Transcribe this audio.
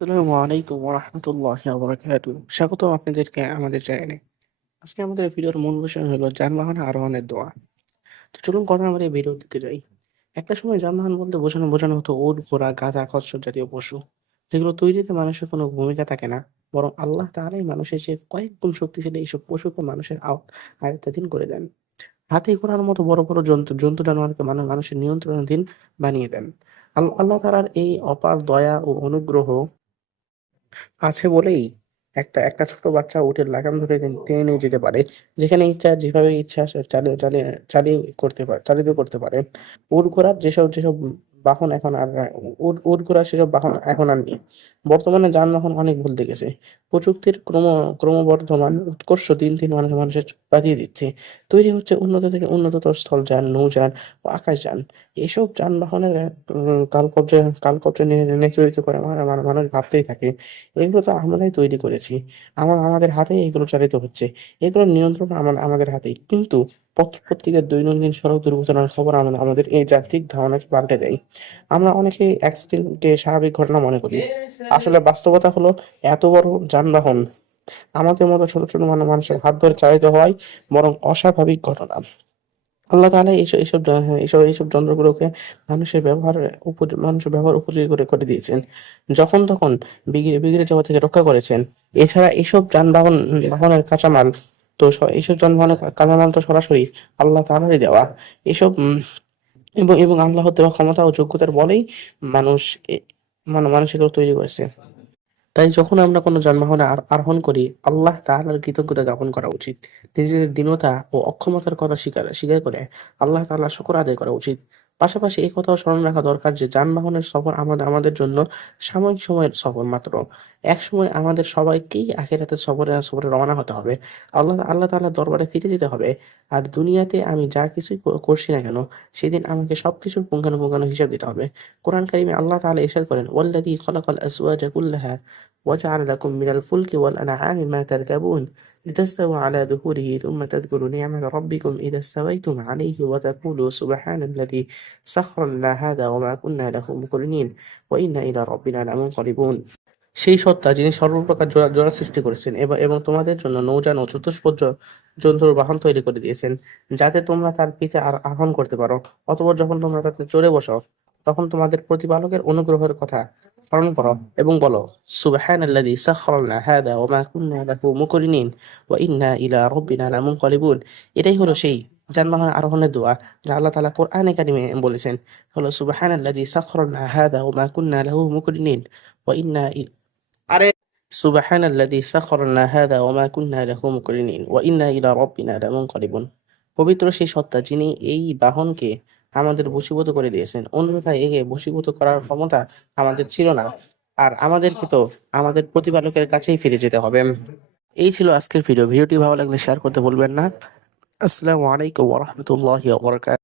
আসসালামু আলাইকুম ওরহমতুল্লাহি ওবরাকাতু স্বাগত আপনাদেরকে আমাদের চ্যানেলে। আজকে আমাদের ভিডিওর মূল বিষয় হলো যানবাহনে আরোহণের দোয়া। তো চলুন কথা এই ভিডিও দিতে যাই। একটা সময় যানবাহন বলতে বোঝানো বোঝানো হতো উট, ঘোড়া, গাধা, খচ্চর জাতীয় পশু, যেগুলো তৈরিতে মানুষের কোনো ভূমিকা থাকে না, বরং আল্লাহ তাআলাই মানুষের চেয়ে কয়েক গুণ শক্তিশালী এইসব পশুকে মানুষের আয়ত্তাধীন করে দেন। হাতি ঘোড়ার মতো বড় বড় জন্তু জন্তু জানোয়ারকে মানুষ মানুষের নিয়ন্ত্রণাধীন বানিয়ে দেন। আল- আল্লাহ তাআলার এই অপার দয়া ও অনুগ্রহ আছে বলেই একটা একটা ছোট বাচ্চা উঠে লাগাম ধরে টেনে নিয়ে যেতে পারে। যেখানে ইচ্ছা, যেভাবে ইচ্ছা চালিয়ে চালিয়ে চালিয়ে করতে পারে চালিত করতে পারে। উট ঘোড়ার যেসব যেসব বাহন এখন আর উট উট ঘোড়ার সেসব বাহন এখন আর নেই। বর্তমানে যানবাহন অনেক ভুলতে গেছে। প্রযুক্তির ক্রম, ক্রমবর্ধমান উৎকর্ষ দিন দিন মানুষ, মানুষের বাধিয়ে দিচ্ছে। তৈরি হচ্ছে উন্নত থেকে উন্নততর স্থলযান নৌযান ও আকাশযান। এসব যানবাহনের কালকব্জে কালকব্জে নিয়োজিত করে মানুষ ভাবতেই থাকে। এগুলো তো আমরাই তৈরি করেছি। আমার আমাদের হাতেই এগুলো চালিত হচ্ছে। এগুলোর নিয়ন্ত্রণ আমাদের হাতেই। কিন্তু পত্র পত্রিকার দৈনন্দিন সড়ক দুর্ঘটনার খবর আমাদের এই যান্ত্রিক ধারণাকে পাল্টে দেয়। আমরা অনেকেই অ্যাক্সিডেন্টকে স্বাভাবিক ঘটনা মনে করি। আসলে বাস্তবতা হলো, এত বড় যানবাহন। আমাদের মতো ছোট ছোট মানু- মানুষের হাত ধরে চালিত হওয়াই বরং অস্বাভাবিক ঘটনা। আল্লাহ তাআলা এইসব এইসব হ্যাঁ, এইসব এইসব যন্ত্রগুলোকে মানুষের ব্যবহার মানুষের ব্যবহার উপযোগী করে করে দিয়েছেন। যখন তখন বিগড়ে বিগড়ে যাওয়া থেকে রক্ষা করেছেন। এছাড়া এইসব যানবাহন বাহনের কাঁচামাল তো এইসব যানবাহনের কাঁচামাল তো সরাসরি আল্লাহ তাআলারই দেওয়া। এসব এবং এবং আল্লাহ দেওয়া ক্ষমতা ও যোগ্যতার বলেই মানুষ মানে মানুষ এগুলো তৈরি করেছে। তাই যখন আমরা কোনো যানবাহনে আর- আরোহণ করি, আল্লাহ তাহার কৃতজ্ঞতা জ্ঞাপন করা উচিত। নিজেদের দীনতা ও অক্ষমতার কথা স্বীকার স্বীকার করে আল্লাহ তাল্লাহ শকর আদায় করা উচিত। পাশাপাশি এই কথাও স্মরণ রাখা দরকার যে যানবাহনের সফর আমাদের আমাদের জন্য সাময়িক সময়ের সফর মাত্র। এক সময় আমাদের সবাইকেই আখেরাতের সফরে সফরে রওনা হতে হবে। আল্লাহ আল্লাহ তাল্লাহ দরবারে ফিরে যেতে হবে। আর দুনিয়াতে আমি যা কিছুই করছি না কেন, সেদিন আমাকে সব কিছুর পুঙ্খানুপুঙ্খানু হিসাব দিতে হবে। কোরআন কারিমে আল্লাহ তাহলে এসার করেন ওল্লাদি খলাকাল আসওয়াজা কুল্লাহা ওয়াজআলা মিরাল মিনাল ফুলকি ওয়াল আনআমি মা তারকাবুন। لتستووا على ظهوره ثم تذكروا نعمة ربكم إذا استويتم عليه وتقولوا سبحان الذي سخر لنا هذا وما كنا له مقرنين وإنا إلى ربنا لمنقلبون সেই সত্তা যিনি সর্বপ্রকার জোড়া জোড়া সৃষ্টি করেছেন এবং এবং তোমাদের জন্য নৌযান ও চতুষ্পদ জ- জন্তুর বাহন তৈরি করে দিয়েছেন যাতে তোমরা তার পিঠে আর আরোহণ করতে পারো অতঃপর যখন তোমরা তাতে চড়ে বসো তখন তোমাদের প্রতিপালকের অনুগ্রহের কথা স্মরণ করো এবং বলো, সুবহানাল্লাযী সাখখারা লানা হাযা ওয়া মা কুন্না লাহু মুকরিনিন ওয়া ইন্না ইলা রাব্বিনা লামুনকালিবুন। এটাই হলো সেই যানবাহন আরোহণের দোয়া, যা আল্লাহ তাআলা কোরআনে কারিমে বলেছেন। হলো, সুবহানাল্লাযী সাখখারা লানা হাযা ওয়া মা কুন্না লাহু মুকরিনিন ওয়া ইন্না আরে, সুবহানাল্লাযী সাখখারা লানা হাযা ওয়া মা কুন্না লাহু মুকরিনিন ওয়া ইন্না ইলা রাব্বিনা লামুনকালিবুন। পবিত্র সেই সত্তা যিনি এই বাহনকে আমাদের বশীভূত করে দিয়েছেন। অন্যথায় একে বশীভূত করার ক্ষমতা আমাদের ছিল না। আর আমাদেরকে তো আমাদের প্রতিপালকের কাছেই ফিরে যেতে হবে। এই ছিল আজকের ভিডিও ভিডিওটি ভালো লাগলে শেয়ার করতে বলবেন না। আসসালামু আলাইকুম ওয়া রাহমাতুল্লাহি ওয়া বারাকাতুহু।